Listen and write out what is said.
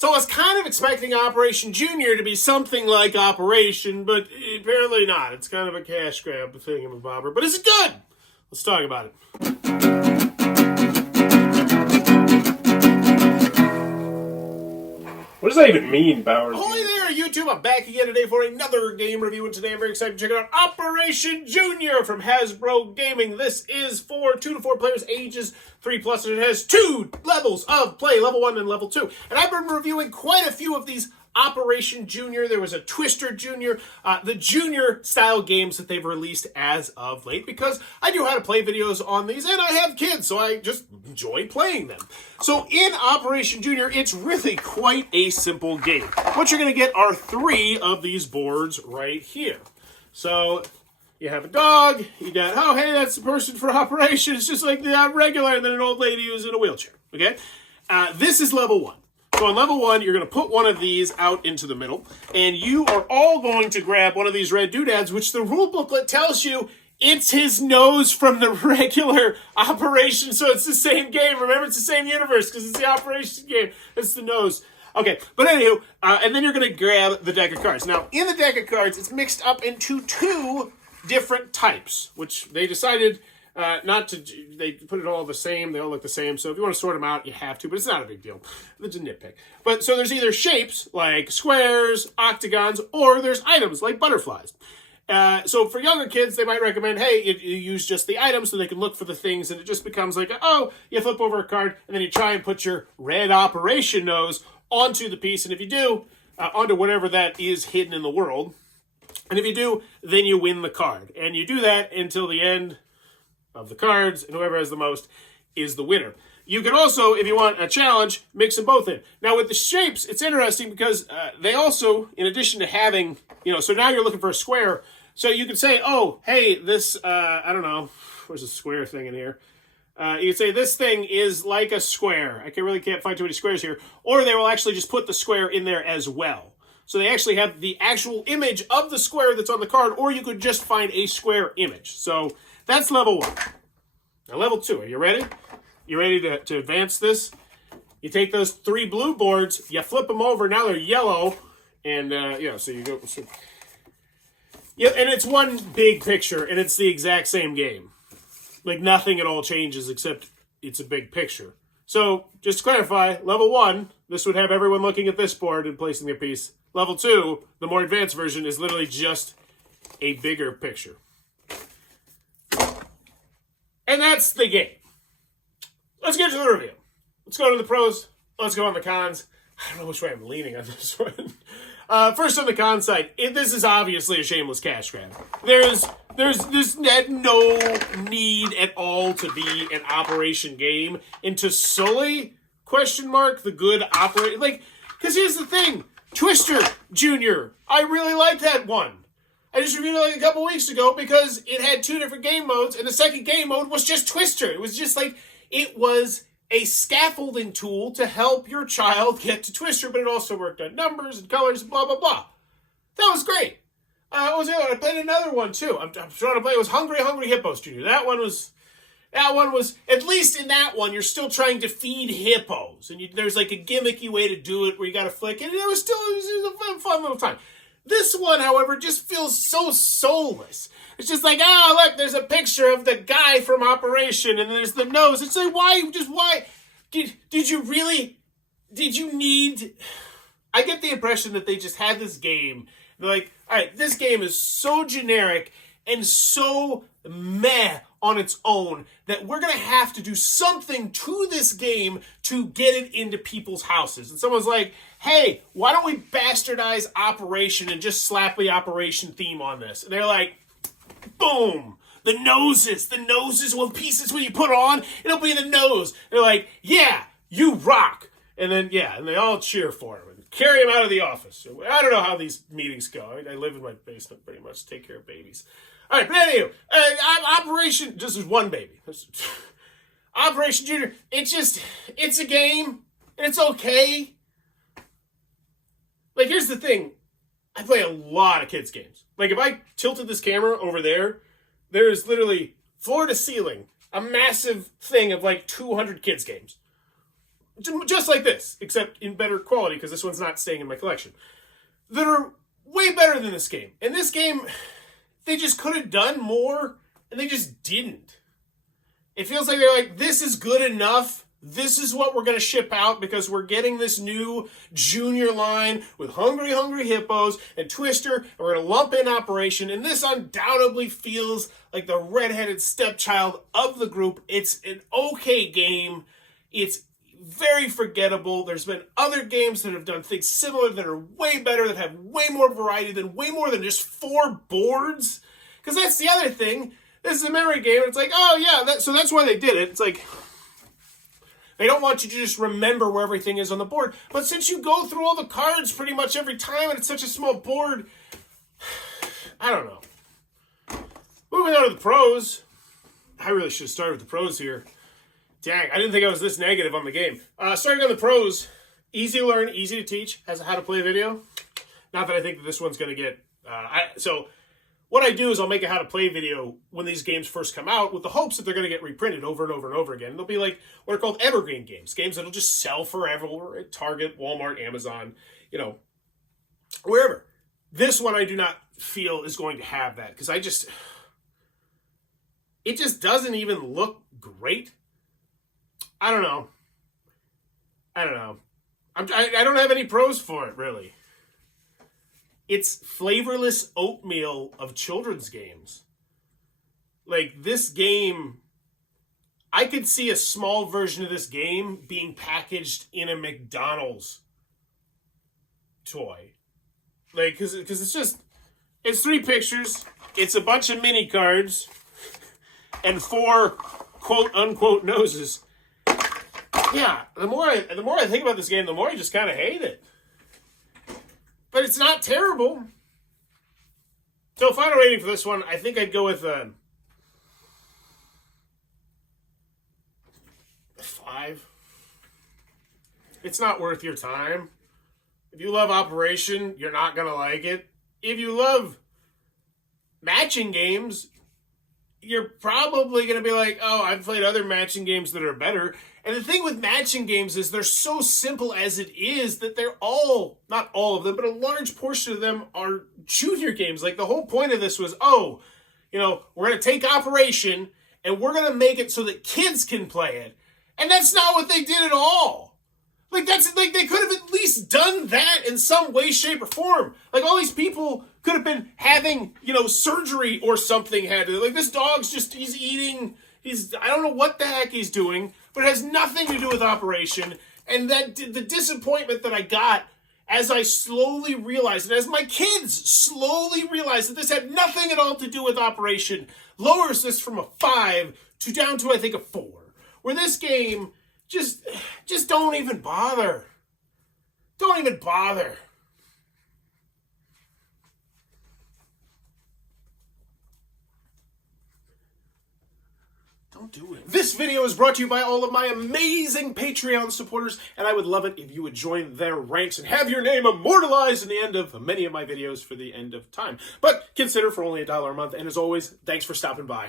So I was kind of expecting Operation Junior to be something like Operation, but apparently not. It's kind of a cash grab thingamabobber. But is it good? Let's talk about it. What does that even mean, Bowers? Ahoy there, YouTube! I'm back again today for another game review, and today I'm very excited to check out Operation Junior from Hasbro Gaming. This is for 2 to 4 players, ages 3+, and it has 2 levels of play, level 1 and level 2. And I've been reviewing quite a few of these Operation Junior. There was a Twister Junior, the Junior style games that they've released as of late, because I do how to play videos on these, and I have kids, so I just enjoy playing them. So in Operation Junior, it's really quite a simple game. What you're going to get are 3 of these boards right here. So you have a dog, you got, oh, hey, that's the person for Operation. It's just like the regular, and then an old lady who's in a wheelchair, okay? This is level 1. So on level 1, you're going to put one of these out into the middle, and you are all going to grab one of these red doodads, which the rule booklet tells you it's his nose from the regular Operation, so it's the same game. Remember, it's the same universe, because it's the Operation game. It's the nose. Okay, but anywho, and then you're going to grab the deck of cards. Now, in the deck of cards, it's mixed up into 2 different types, which they decided not to, they put it all the same, they all look the same, so if you want to sort them out, you have to, but it's not a big deal. It's a nitpick. But so there's either shapes, like squares, octagons, or there's items, like butterflies. So for younger kids, they might recommend, hey, you use just the items so they can look for the things, and it just becomes like, oh, you flip over a card, and then you try and put your red Operation nose onto the piece, and if you do, onto whatever that is hidden in the world, and if you do, then you win the card. And you do that until the end of the cards, and whoever has the most is the winner. You can also, if you want a challenge, mix them both in. Now with the shapes, it's interesting because they also, in addition to having, so now you're looking for a square, so you can say, oh, hey, this, I don't know, where's the square thing in here? You can say this thing is like a square. I can't find too many squares here. Or they will actually just put the square in there as well. So they actually have the actual image of the square that's on the card, or you could just find a square image. So that's level 1. Now level 2, are you ready? You ready to advance this? You take those 3 blue boards, you flip them over, now they're yellow, and so you go. So, yeah, and it's one big picture, and it's the exact same game. Like nothing at all changes except it's a big picture. So just to clarify, level 1, this would have everyone looking at this board and placing their piece. Level 2, the more advanced version, is literally just a bigger picture. And that's the game. Let's get to the review. Let's go to the pros. Let's go on the cons. I don't know which way I'm leaning on this one. First on the con side, this is obviously a shameless cash grab. There's no need at all to be an Operation game and to sully, the good operate. Because here's the thing. Twister Junior. I really liked that one. I just reviewed it a couple weeks ago because it had 2 different game modes, and the second game mode was just Twister. It was just it was a scaffolding tool to help your child get to Twister, but it also worked on numbers and colors and blah, blah, blah. That was great. What was the other one? I played another one, too. I'm trying to play. It was Hungry Hippos Junior. That one was, at least in that one, you're still trying to feed hippos. And there's a gimmicky way to do it where you got to flick it. And it was a fun little time. This one, however, just feels so soulless. It's just like, oh, look, there's a picture of the guy from Operation, and there's the nose. It's like, why? Did you need... I get the impression that they just had this game. They're like, all right, this game is so generic and so meh on its own that we're going to have to do something to this game to get it into people's houses. And someone's like, hey, why don't we bastardize Operation and just slap the Operation theme on this? And they're like, boom, the noses with pieces when you put on, it'll be the nose. They're like, yeah, you rock. And then, and they all cheer for him and carry him out of the office. I don't know how these meetings go. I live in my basement pretty much to take care of babies. All right, but anyway, Operation, this is one baby. Operation Junior, it's a game, and it's okay. Here's the thing. I play a lot of kids' games. If I tilted this camera over there's literally floor to ceiling, a massive thing of 200 kids' games. just like this, except in better quality, because this one's not staying in my collection, that are way better than this game. And this game, they just could have done more, and they just didn't. It feels like they're like, this is good enough. This is what we're going to ship out because we're getting this new junior line with Hungry Hungry Hippos and Twister, and we're going to lump in Operation. And this undoubtedly feels like the redheaded stepchild of the group. It's an okay game. It's very forgettable. There's been other games that have done things similar that are way better, that have way more variety, than way more than just 4 boards. Because that's the other thing. This is a memory game. It's like, oh yeah, so that's why they did it. It's like, they don't want you to just remember where everything is on the board. But since you go through all the cards pretty much every time and it's such a small board, I don't know. Moving on to the pros. I really should have started with the pros here. Dang, I didn't think I was this negative on the game. Starting on the pros, easy to learn, easy to teach, has a how to play video. Not that I think that this one's going to get... So what I do is I'll make a how to play video when these games first come out with the hopes that they're going to get reprinted over and over and over again. They'll be like what are called evergreen games. Games that'll just sell forever at Target, Walmart, Amazon, wherever. This one I do not feel is going to have that because it just doesn't even look great. I don't know. I don't have any pros for it, really. It's flavorless oatmeal of children's games. Like, this game, I could see a small version of this game being packaged in a McDonald's toy. Like, because it's 3 pictures, it's a bunch of mini cards, and 4 quote-unquote noses. Yeah, the more I think about this game, the more I just kind of hate it. But it's not terrible. So final rating for this one, I think I'd go with a 5. It's not worth your time. If you love Operation, you're not going to like it. If you love matching games, you're probably going to be like, oh, I've played other matching games that are better. And the thing with matching games is they're so simple as it is that they're all, not all of them, but a large portion of them are junior games. Like the whole point of this was, we're going to take Operation and we're going to make it so that kids can play it. And that's not what they did at all. Like they could have at least done that in some way, shape, or form. Like all these people could have been having, surgery or something. Like this dog's he's eating, I don't know what the heck he's doing, but it has nothing to do with Operation. And that the disappointment that I got as I slowly realized, and as my kids slowly realized that this had nothing at all to do with Operation, lowers this from a 5 to down to, I think, a 4. Where this game, just don't even bother. Don't even bother. Don't do it. This video is brought to you by all of my amazing Patreon supporters, and I would love it if you would join their ranks and have your name immortalized in the end of many of my videos for the end of time. But consider for only $1 a month, and as always, thanks for stopping by.